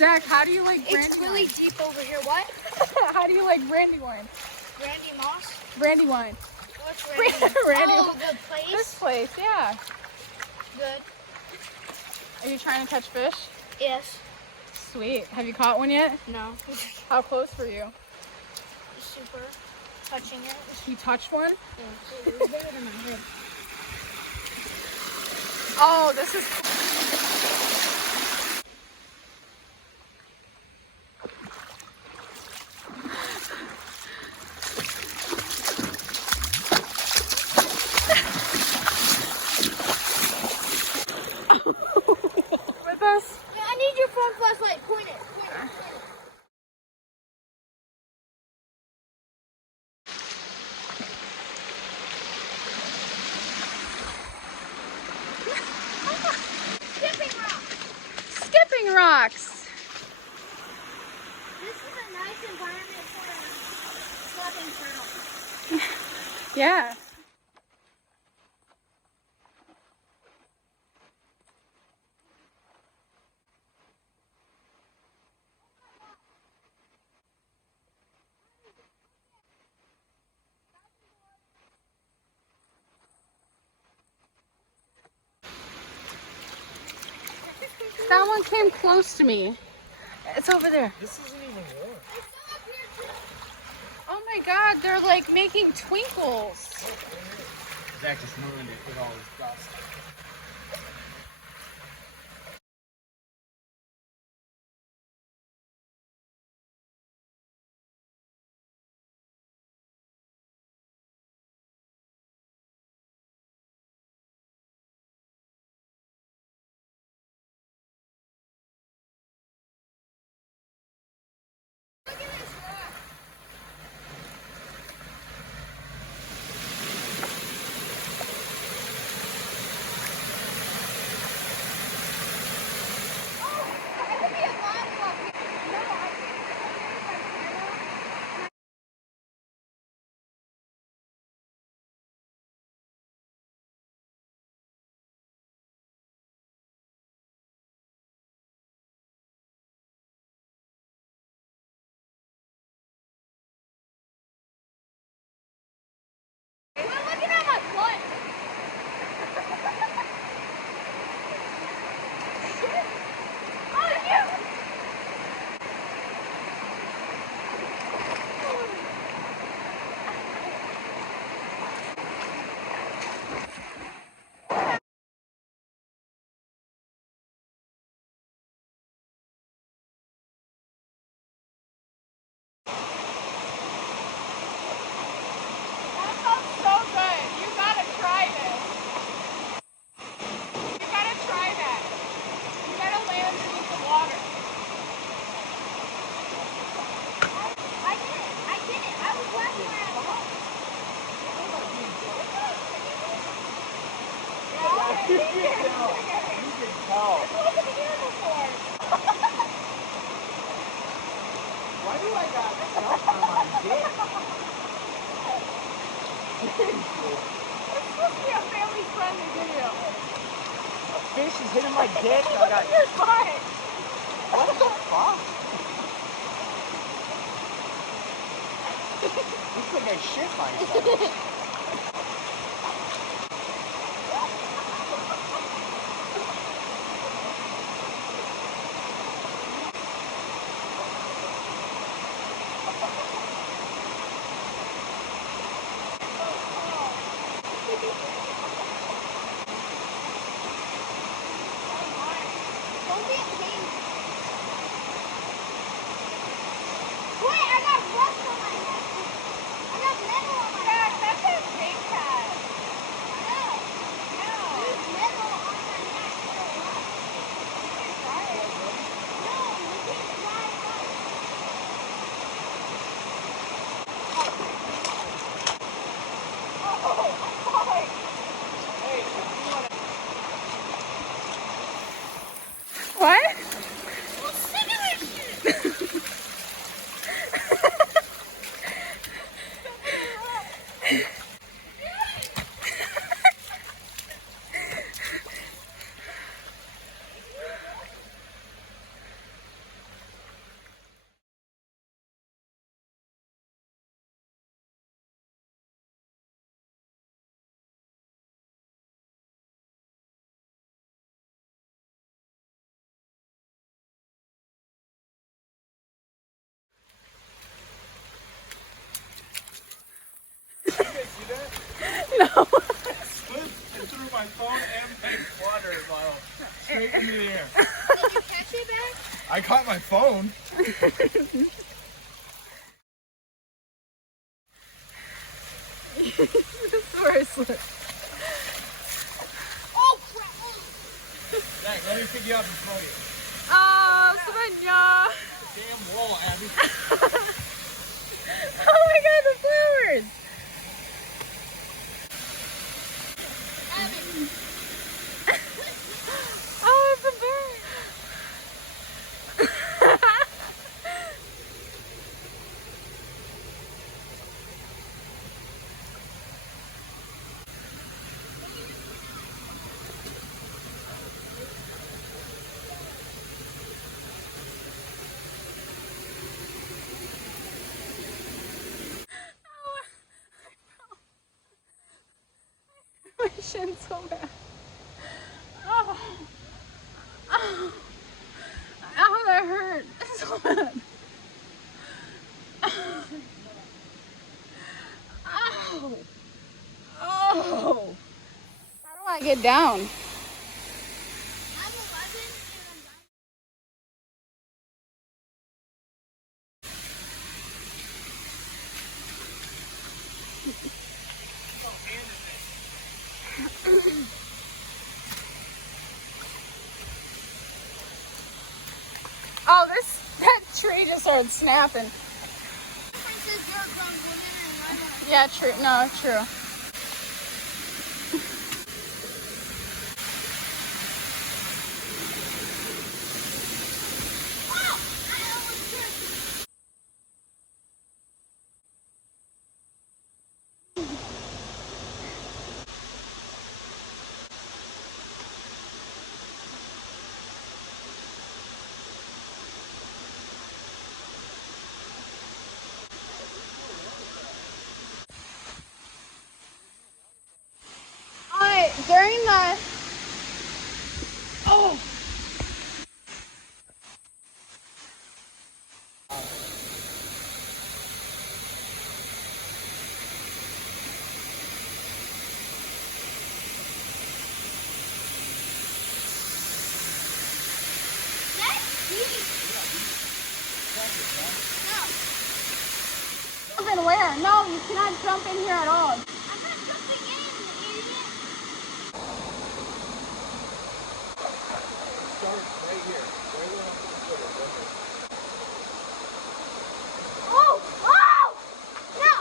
Zach, how do you like brandy It's really wine? deep over here. What? How do you like brandy wine? Randy Moss? Brandy wine. What's Randy? Randy Oh, the place? This place, yeah. Good. Are you trying to catch fish? Yes. Sweet. Have you caught one yet? No. How close were you? Super. Touching it. You touched one? Yeah. It was bigger than my head. Oh, this is... With us? Yeah, I need your phone flashlight. Point it. Point it. Point it. Skipping rock. Skipping rocks. This is a nice environment for a swimming turtle. Yeah. That one came close to me. It's over there. This isn't even warm. Oh my god, they're like making twinkles. Zach just ruined it with all his dust. We're looking at my butt. Oh, you! That sounds so good. You gotta try this. You gotta try that. You gotta lay underneath the water. I did it. I did it. I was laughing when I was home. You can tell. You can tell. Look at the here before. Why do I got stuff on my dick? Seriously. It's supposed to be a family-friendly video. A fish is hitting my dick. I got. You're fine. What the fuck? Looks like I shit myself. Don't be a king. Wait, I got rust on my neck. I got metal on my neck. That's a big cat. No. There's metal on my neck. No, you can't dry rust. Hey, if you want to. What? I'm sick of this shit. straight into the air. Did you catch it back? I caught my phone. Worthless. Oh, crap. Zach, let me pick you up and throw you. Oh, Svenja. Damn wall, Abby. Oh my god, the flowers. Abby. Oh, it's a bird. My shin's so bad. Oh. Oh. Ow, that hurt so bad. Ow. Oh. How do I get down? I'm 11 and Oh, that tree just started snapping. Princess York on women and women. Yeah, true. No, true. Oh, I almost tripped. During the oh. That's deep. No, Jump in where? No, you cannot jump in here at all. I'm not jumping in, idiot. Start right here. Right where I'm putting the footer. Right here. Oh, oh, no.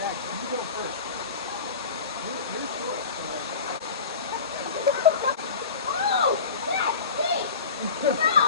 Zach, you go first. You're short. Oh, that's deep. No.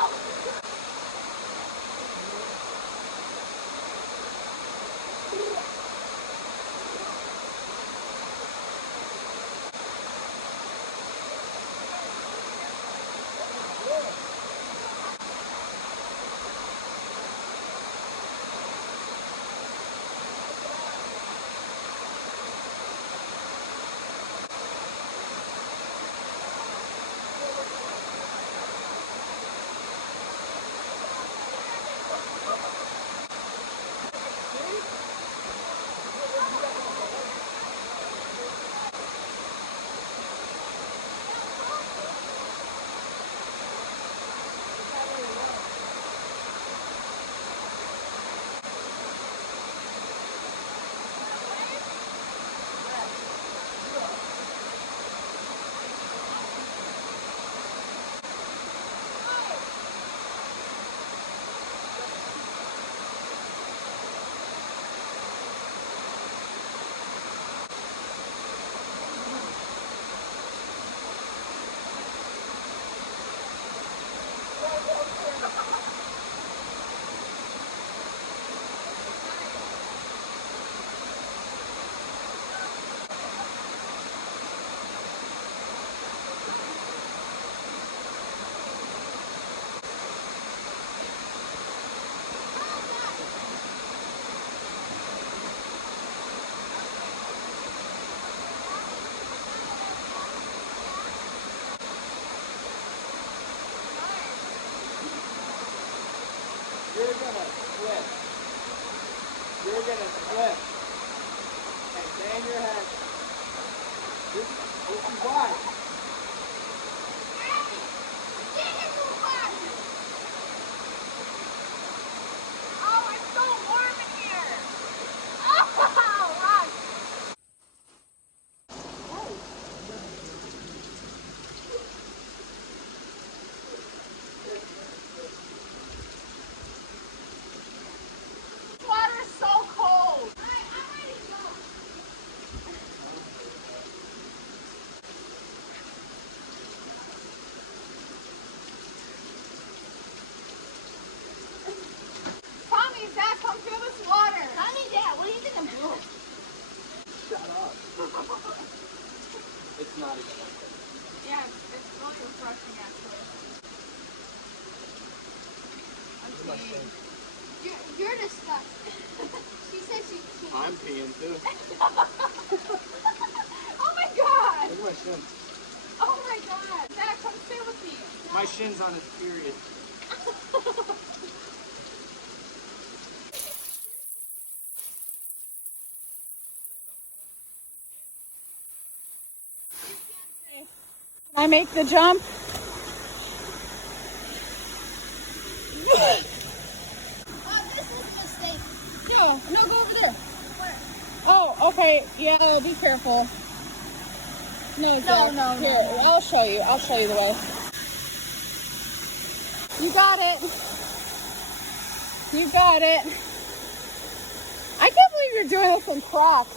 you're gonna slip. And stay in your head. This is why. Oh, it's so warm in here. Oh, run. This water is so cold. I'm ready to go. Tommy, Dad, come fill this water. Tommy, Dad, what do you think I'm doing? Shut up. It's not even okay. Yeah, it's really refreshing actually. I'm peeing. You're disgusting. She said she's cute. I'm peeing too. Oh my god! Look at my shin. Oh my god! Dad, come stay with me. My shin's on its period. Can I make the jump? This is a mistake. Yeah, no, go over there. Oh, okay. Yeah, be careful. No, Zach. no, Here, I'll show you. I'll show you the way. You got it. You got it. I can't believe you're doing this in Crocs.